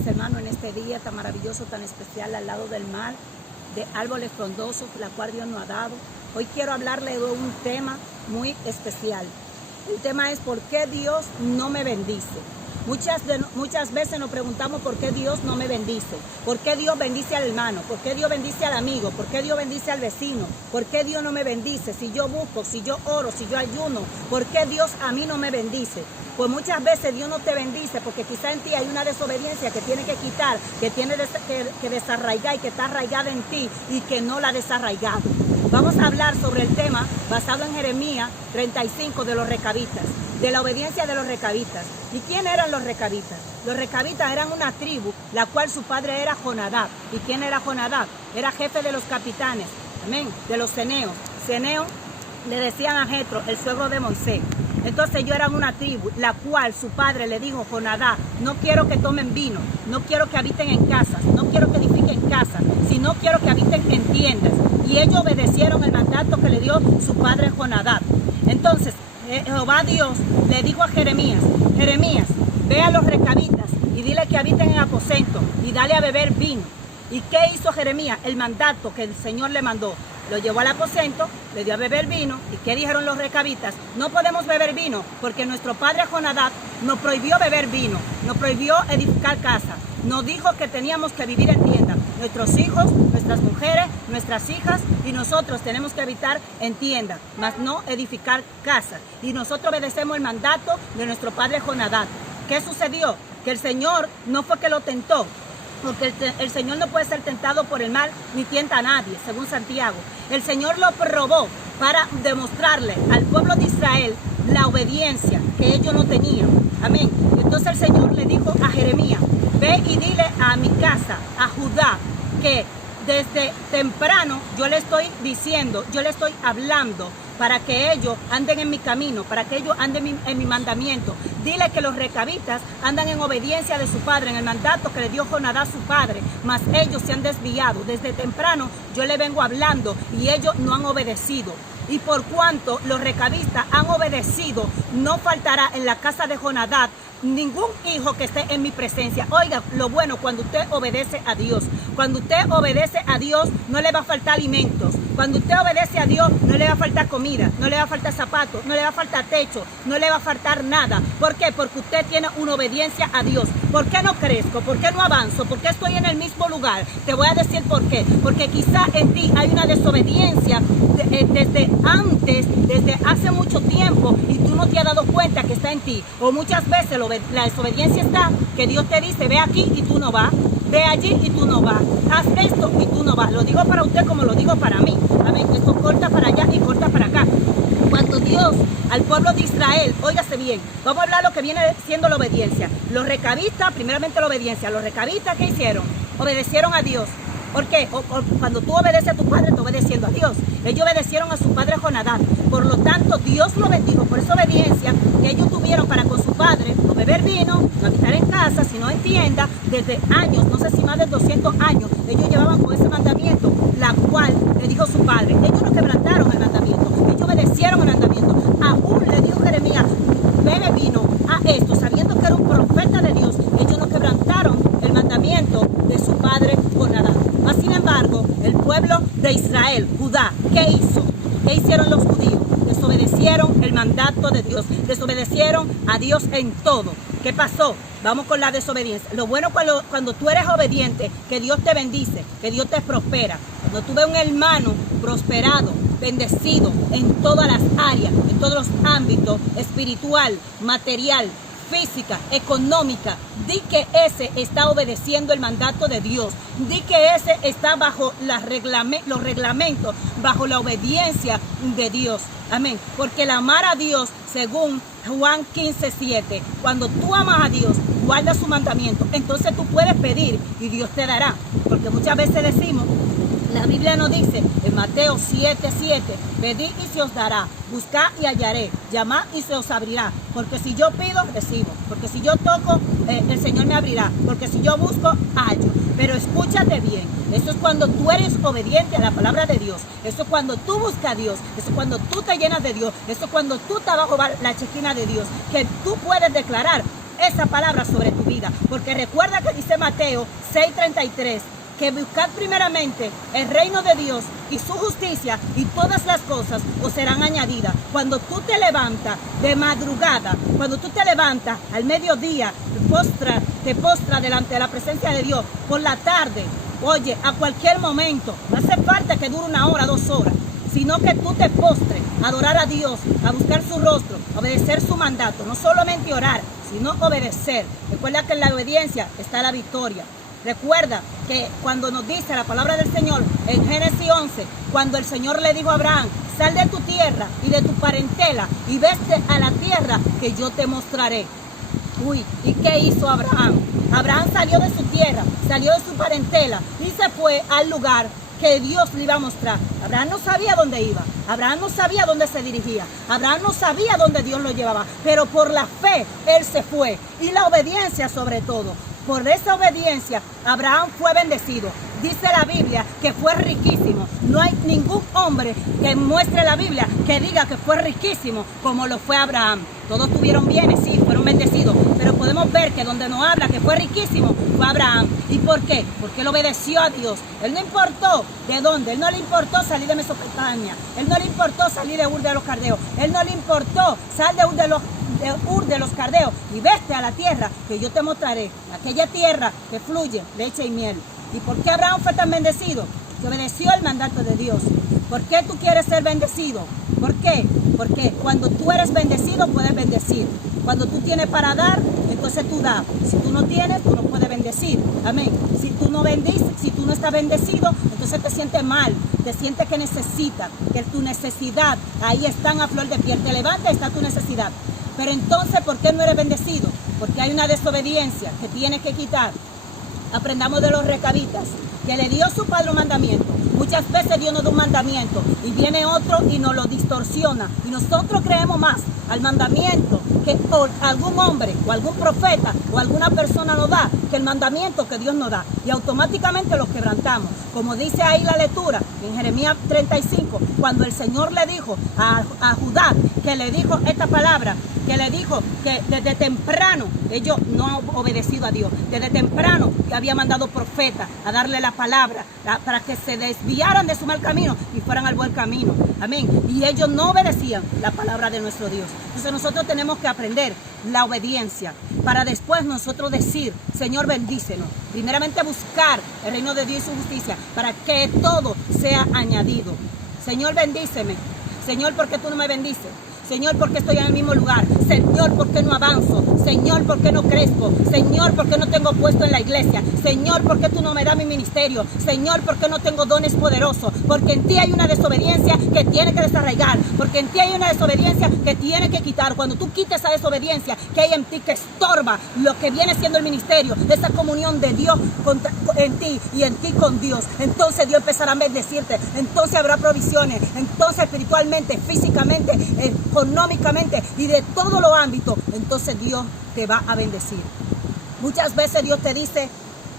mis hermanos, en este día tan maravilloso, tan especial, al lado del mar, de árboles frondosos, la cual Dios nos ha dado. Hoy quiero hablarle de un tema muy especial. El tema es ¿por qué Dios no me bendice? Muchas veces nos preguntamos por qué Dios no me bendice, por qué Dios bendice al hermano, por qué Dios bendice al amigo, por qué Dios bendice al vecino, por qué Dios no me bendice, si yo busco, si yo oro, si yo ayuno, por qué Dios a mí no me bendice. Pues muchas veces Dios no te bendice porque quizá en ti hay una desobediencia que tiene que quitar, que tiene que desarraigar y que está arraigada en ti y que no la ha desarraigado. Vamos a hablar sobre el tema basado en Jeremías 35 de los recabitas, de la obediencia de los recabitas. ¿Y quién eran los recabitas? Los recabitas eran una tribu, la cual su padre era Jonadab. ¿Y quién era Jonadab? Era jefe de los capitanes, amén, de los ceneos. Ceneo le decían a Jetro, el suegro de Moisés. Entonces ellos eran una tribu, la cual su padre le dijo, Jonadab, no quiero que tomen vino, no quiero que habiten en casas, no quiero que edifiquen casas, sino quiero que habiten en tiendas. Y ellos obedecieron el mandato que le dio su padre Jonadab. Entonces Jehová Dios le dijo a Jeremías, Jeremías, ve a los recabitas y dile que habiten en aposento y dale a beber vino. ¿Y qué hizo Jeremías? El mandato que el Señor le mandó. Lo llevó al aposento, le dio a beber vino. ¿Y qué dijeron los recabitas? No podemos beber vino porque nuestro padre Jonadab nos prohibió beber vino, nos prohibió edificar casa, nos dijo que teníamos que vivir en tienda. Nuestros hijos, nuestras mujeres, nuestras hijas y nosotros tenemos que habitar en tienda, mas no edificar casa. Y nosotros obedecemos el mandato de nuestro padre Jonadab. ¿Qué sucedió? Que el Señor no fue que lo tentó, porque el Señor no puede ser tentado por el mal ni tienta a nadie, según Santiago. El Señor lo probó para demostrarle al pueblo de Israel la obediencia que ellos no tenían. Amén. Entonces el Señor le dijo a Jeremías, ve y dile a mi casa, a Judá, que desde temprano yo le estoy diciendo, yo le estoy hablando para que ellos anden en mi camino, para que ellos anden en mi mandamiento. Dile que los recabitas andan en obediencia de su padre, en el mandato que le dio Jonadab su padre, mas ellos se han desviado. Desde temprano yo le vengo hablando y ellos no han obedecido. Y por cuanto los recabistas han obedecido, no faltará en la casa de Jonadab ningún hijo que esté en mi presencia. Oiga, lo bueno, cuando usted obedece a Dios, cuando usted obedece a Dios, no le va a faltar alimentos. Cuando usted obedece a Dios, no le va a faltar comida, no le va a faltar zapatos, no le va a faltar techo, no le va a faltar nada. ¿Por qué? Porque usted tiene una obediencia a Dios. ¿Por qué no crezco? ¿Por qué no avanzo? ¿Por qué estoy en el mismo lugar? Te voy a decir por qué. Porque quizá en ti hay una desobediencia desde antes, desde hace mucho tiempo, y tú no te has dado cuenta que está en ti. O muchas veces la desobediencia está que Dios te dice, ve aquí y tú no vas. Ve allí y tú no vas. Haz esto y tú no vas. Lo digo para usted como lo digo para mí. Amén. Esto corta para allá y corta para acá. Cuando Dios al pueblo de Israel, óigase bien, vamos a hablar lo que viene siendo la obediencia. Los recabistas, primeramente la obediencia. Los recabistas, ¿qué hicieron? Obedecieron a Dios. ¿Por qué? Cuando tú obedeces a tu padre, estás obedeciendo a Dios. Ellos obedecieron a su padre Jonadab. Por lo tanto, Dios lo bendijo por esa obediencia que ellos tuvieron para con su padre, no beber vino, no habitar en casa, sino en tienda, desde años, no sé si más de 200 años, ellos llevaban con ese mandamiento, la cual le dijo su padre. Ellos no quebrantaron el mandamiento, ellos obedecieron el mandamiento. Aún le dijo Jeremías, bebe vino a esto, sabiendo que era un profeta de Dios, ellos no quebrantaron el mandamiento de su padre Jonadab. Mas sin embargo, el pueblo de Israel, Judá, ¿qué hizo? ¿Qué hicieron los judíos? Desobedecieron el mandato de Dios, desobedecieron a Dios en todo. ¿Qué pasó? Vamos con la desobediencia. Lo bueno cuando tú eres obediente, que Dios te bendice, que Dios te prospera. Cuando tú ves un hermano prosperado, bendecido en todas las áreas, en todos los ámbitos, espiritual, material, física, económica, di que ese está obedeciendo el mandato de Dios, di que ese está bajo los reglamentos, bajo la obediencia de Dios. Amén. Porque el amar a Dios, según Juan 15:7, cuando tú amas a Dios, guardas su mandamiento, entonces tú puedes pedir y Dios te dará. Porque muchas veces decimos, la Biblia nos dice en Mateo 7:7, pedid y se os dará, buscad y hallaré, llamad y se os abrirá. Porque si yo pido, recibo. Porque si yo toco, el Señor me abrirá. Porque si yo busco, hallo. Pero escúchate bien, eso es cuando tú eres obediente a la palabra de Dios. Eso es cuando tú buscas a Dios. Eso es cuando tú te llenas de Dios. Eso es cuando tú estás bajo la chequina de Dios. Que tú puedes declarar, esa palabra sobre tu vida. Porque recuerda que dice Mateo 6:33, que buscad primeramente el reino de Dios y su justicia, y todas las cosas os serán añadidas. Cuando tú te levantas de madrugada, cuando tú te levantas al mediodía, te postra delante de la presencia de Dios. Por la tarde, oye, a cualquier momento, no hace falta que dure 1 hora, 2 horas, sino que tú te postres a adorar a Dios, a buscar su rostro, a obedecer su mandato. No solamente orar, sino obedecer. Recuerda que en la obediencia está la victoria. Recuerda que cuando nos dice la palabra del Señor en Génesis 11, cuando el Señor le dijo a Abraham, sal de tu tierra y de tu parentela y vete a la tierra que yo te mostraré. Uy, ¿y qué hizo Abraham? Abraham salió de su tierra, salió de su parentela y se fue al lugar que Dios le iba a mostrar. Abraham no sabía dónde iba, Abraham no sabía dónde se dirigía, Abraham no sabía dónde Dios lo llevaba, pero por la fe él se fue, y la obediencia sobre todo. Por esa obediencia, Abraham fue bendecido. Dice la Biblia que fue riquísimo. No hay ningún hombre que muestre la Biblia que diga que fue riquísimo como lo fue Abraham. Todos tuvieron bienes, sí, fueron bendecidos, pero podemos ver que donde nos habla que fue riquísimo fue Abraham. ¿Y por qué? Porque él obedeció a Dios. Él no importó de dónde, él no le importó salir de Mesopotamia, él no le importó salir de Ur de los Caldeos, él no le importó salir de Ur de los Caldeos y vete a la tierra que yo te mostraré, aquella tierra que fluye leche y miel. ¿Y por qué Abraham fue tan bendecido? Que obedeció el mandato de Dios. ¿Por qué tú quieres ser bendecido? ¿Por qué? Porque cuando tú eres bendecido puedes bendecir. Cuando tú tienes para dar, entonces tú das. Si tú no tienes, tú no puedes bendecir. Amén. Si tú no bendices, si tú no estás bendecido, entonces te sientes mal, te sientes que necesitas, que tu necesidad, ahí están a flor de piel. Te levanta y está tu necesidad. Pero entonces, ¿por qué no eres bendecido? Porque hay una desobediencia que tienes que quitar. Aprendamos de los recabitas, que le dio su padre un mandamiento. Muchas veces Dios nos da un mandamiento y viene otro y nos lo distorsiona. Y nosotros creemos más al mandamiento que algún hombre o algún profeta o alguna persona nos da que el mandamiento que Dios nos da. Y automáticamente lo quebrantamos. Como dice ahí la lectura en Jeremías 35, cuando el Señor le dijo a Judá, que le dijo esta palabra, que le dijo que desde temprano ellos no han obedecido a Dios. Desde temprano que había mandado profetas a darle la palabra para que se desviaran de su mal camino y fueran al buen camino. Amén. Y ellos no obedecían la palabra de nuestro Dios. Entonces nosotros tenemos que aprender la obediencia para después nosotros decir, Señor, bendícenos. Primeramente buscar el reino de Dios y su justicia para que todo sea añadido. Señor, bendíceme. Señor, ¿por qué tú no me bendices? Señor, ¿por qué estoy en el mismo lugar? Señor, ¿por qué no avanzo? Señor, ¿por qué no crezco? Señor, ¿por qué no tengo puesto en la iglesia? Señor, ¿por qué tú no me das mi ministerio? Señor, ¿por qué no tengo dones poderosos? Porque en ti hay una desobediencia que tiene que desarraigar. Porque en ti hay una desobediencia que tiene que quitar. Cuando tú quites esa desobediencia que hay en ti, que estorba lo que viene siendo el ministerio, esa comunión de Dios en ti y en ti con Dios, entonces Dios empezará a bendecirte. Entonces habrá provisiones. Entonces espiritualmente, físicamente, económicamente y de todos los ámbitos, entonces Dios te va a bendecir. Muchas veces Dios te dice,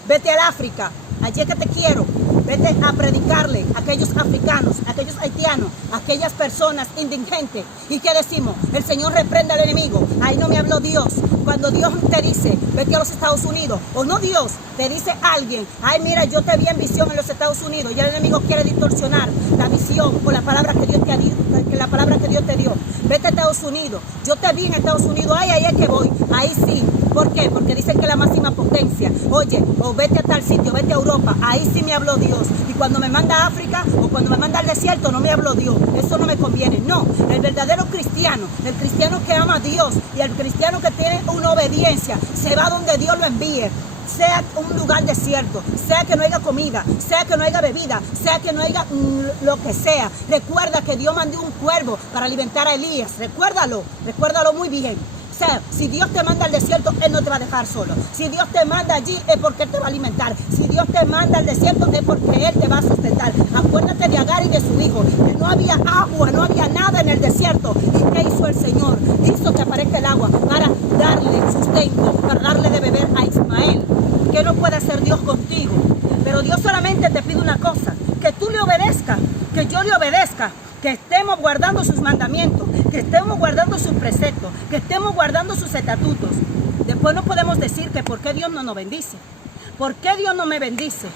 vete al África, allí es que te quiero. Vete a predicarle a aquellos africanos, a aquellos haitianos, a aquellas personas indigentes. ¿Y qué decimos? El Señor reprende al enemigo. Ahí no me habló Dios. Cuando Dios te dice, vete a los Estados Unidos, o no Dios, te dice alguien, ay mira, yo te vi en visión en los Estados Unidos, y el enemigo quiere distorsionar la visión con la palabra que Dios te ha dicho, la palabra que Dios te dio. Vete a Estados Unidos, yo te vi en Estados Unidos, ay, ahí es que voy, ahí sí. ¿Por qué? Porque dicen que es la máxima potencia. Oye, o vete a tal sitio, vete a Europa, ahí sí me habló Dios. Y cuando me manda a África o cuando me manda al desierto, no me habló Dios. Eso no me conviene. No, el verdadero cristiano, el cristiano que ama a Dios y el cristiano que tiene una obediencia, se va donde Dios lo envíe. Sea un lugar desierto, sea que no haya comida, sea que no haya bebida, sea que no haya lo que sea. Recuerda que Dios mandó un cuervo para alimentar a Elías. Recuérdalo muy bien. O sea, si Dios te manda al desierto, Él no te va a dejar solo. Si Dios te manda allí, es porque Él te va a alimentar. Si Dios te manda al desierto, es porque Él te va a sustentar. Acuérdate de Agar y de su hijo, que no había agua, no había nada en el desierto. ¿Y qué hizo el Señor? Hizo que aparezca el agua para darle sustento, para darle de beber a Ismael. ¿Qué no puede hacer Dios contigo? Pero Dios solamente te pide una cosa, que tú le obedezcas, que yo le obedezca, que estemos guardando sus mandamientos, que estemos guardando sus preceptos, que estemos guardando sus estatutos. Después no podemos decir que por qué Dios no nos bendice. ¿Por qué Dios no me bendice?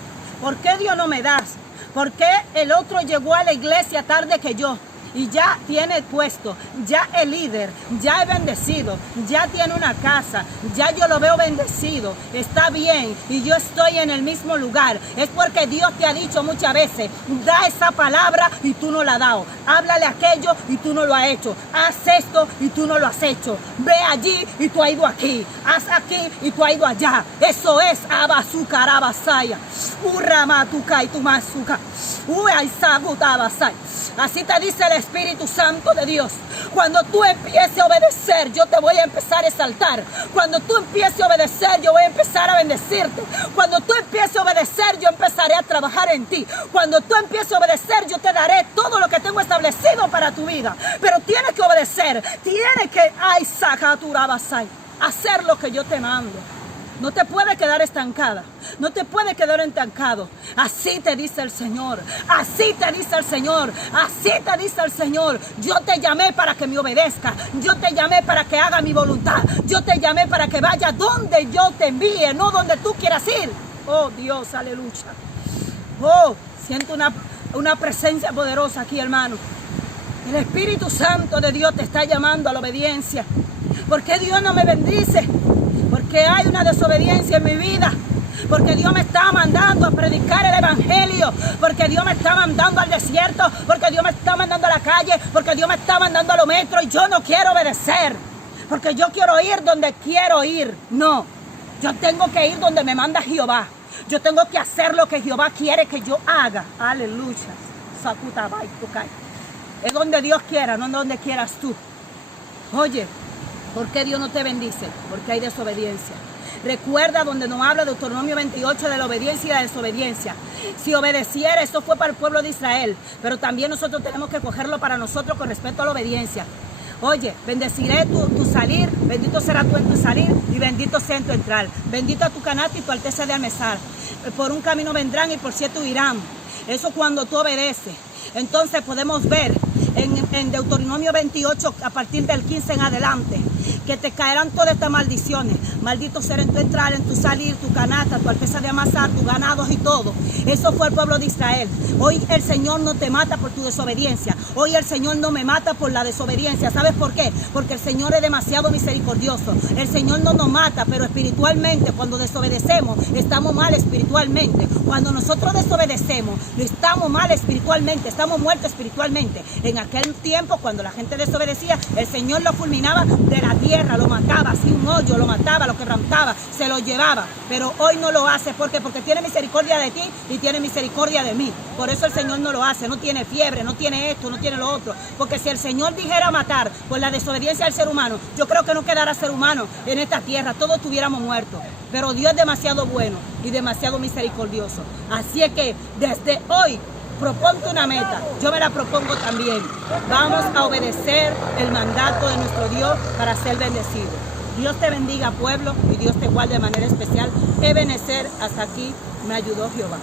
¿Por qué Dios no me das? ¿Por qué el otro llegó a la iglesia tarde que yo? Y ya tiene puesto, ya es líder, ya es bendecido, ya tiene una casa, ya yo lo veo bendecido, está bien y yo estoy en el mismo lugar. Es porque Dios te ha dicho muchas veces, da esa palabra y tú no la has dado. Háblale aquello y tú no lo has hecho. Haz esto y tú no lo has hecho. Ve allí y tú has ido aquí. Haz aquí y tú has ido allá. Eso es Abasuka Arabasaya. Urramatuka y Tumasuka. Así te dice el Espíritu Santo de Dios. Cuando tú empieces a obedecer, yo te voy a empezar a exaltar. Cuando tú empieces a obedecer, yo voy a empezar a bendecirte. Cuando tú empieces a obedecer, yo empezaré a trabajar en ti. Cuando tú empieces a obedecer, yo te daré todo lo que tengo establecido para tu vida. Pero tienes que obedecer. Tienes que hacer lo que yo te mando. No te puedes quedar estancada. No te puedes quedar estancado. Así te dice el Señor. Así te dice el Señor. Así te dice el Señor. Yo te llamé para que me obedezca. Yo te llamé para que haga mi voluntad. Yo te llamé para que vaya donde yo te envíe, no donde tú quieras ir. Oh Dios, aleluya. Oh, siento una presencia poderosa aquí, hermano. El Espíritu Santo de Dios te está llamando a la obediencia. ¿Por qué Dios no me bendice? Porque hay una desobediencia en mi vida. Porque Dios me está mandando a predicar el evangelio. Porque Dios me está mandando al desierto. Porque Dios me está mandando a la calle. Porque Dios me está mandando a los metros. Y yo no quiero obedecer. Porque yo quiero ir donde quiero ir. No. Yo tengo que ir donde me manda Jehová. Yo tengo que hacer lo que Jehová quiere que yo haga. Aleluya. Es donde Dios quiera, no donde quieras tú. Oye, ¿por qué Dios no te bendice? Porque hay desobediencia. Recuerda donde nos habla Deuteronomio 28 de la obediencia y la desobediencia. Si obedeciera, esto fue para el pueblo de Israel, pero también nosotros tenemos que cogerlo para nosotros con respecto a la obediencia. Oye, bendeciré tu salir, bendito será tú en tu salir y bendito sea en tu entrar. Bendito a tu canasta y tu alteza de almezar. Por un camino vendrán y por cierto irán. Eso cuando tú obedeces. Entonces podemos ver en Deuteronomio 28, a partir del 15 en adelante, que te caerán todas estas maldiciones. Maldito será en tu entrar, en tu salir, tu canasta, tu alteza de amasar, tus ganados y todo. Eso fue el pueblo de Israel. Hoy el Señor no te mata por tu desobediencia. Hoy el Señor no me mata por la desobediencia. ¿Sabes por qué? Porque el Señor es demasiado misericordioso. El Señor no nos mata, pero espiritualmente, cuando desobedecemos, estamos mal espiritualmente. Cuando nosotros desobedecemos, estamos mal espiritualmente, estamos muertos espiritualmente. En aquel tiempo, cuando la gente desobedecía, el Señor lo fulminaba de la tierra, lo mataba, así un hoyo, lo mataba, lo quebrantaba, se lo llevaba. Pero hoy no lo hace, ¿por qué? Porque tiene misericordia de ti y tiene misericordia de mí. Por eso el Señor no lo hace, no tiene fiebre, no tiene esto, no tiene lo otro. Porque si el Señor dijera matar por la desobediencia del ser humano, yo creo que no quedara ser humano en esta tierra, todos estuviéramos muertos. Pero Dios es demasiado bueno y demasiado misericordioso. Así es que desde hoy, proponte una meta, yo me la propongo también. Vamos a obedecer el mandato de nuestro Dios para ser bendecido. Dios te bendiga, pueblo, y Dios te guarde de manera especial. Ebenezer, hasta aquí me ayudó Jehová.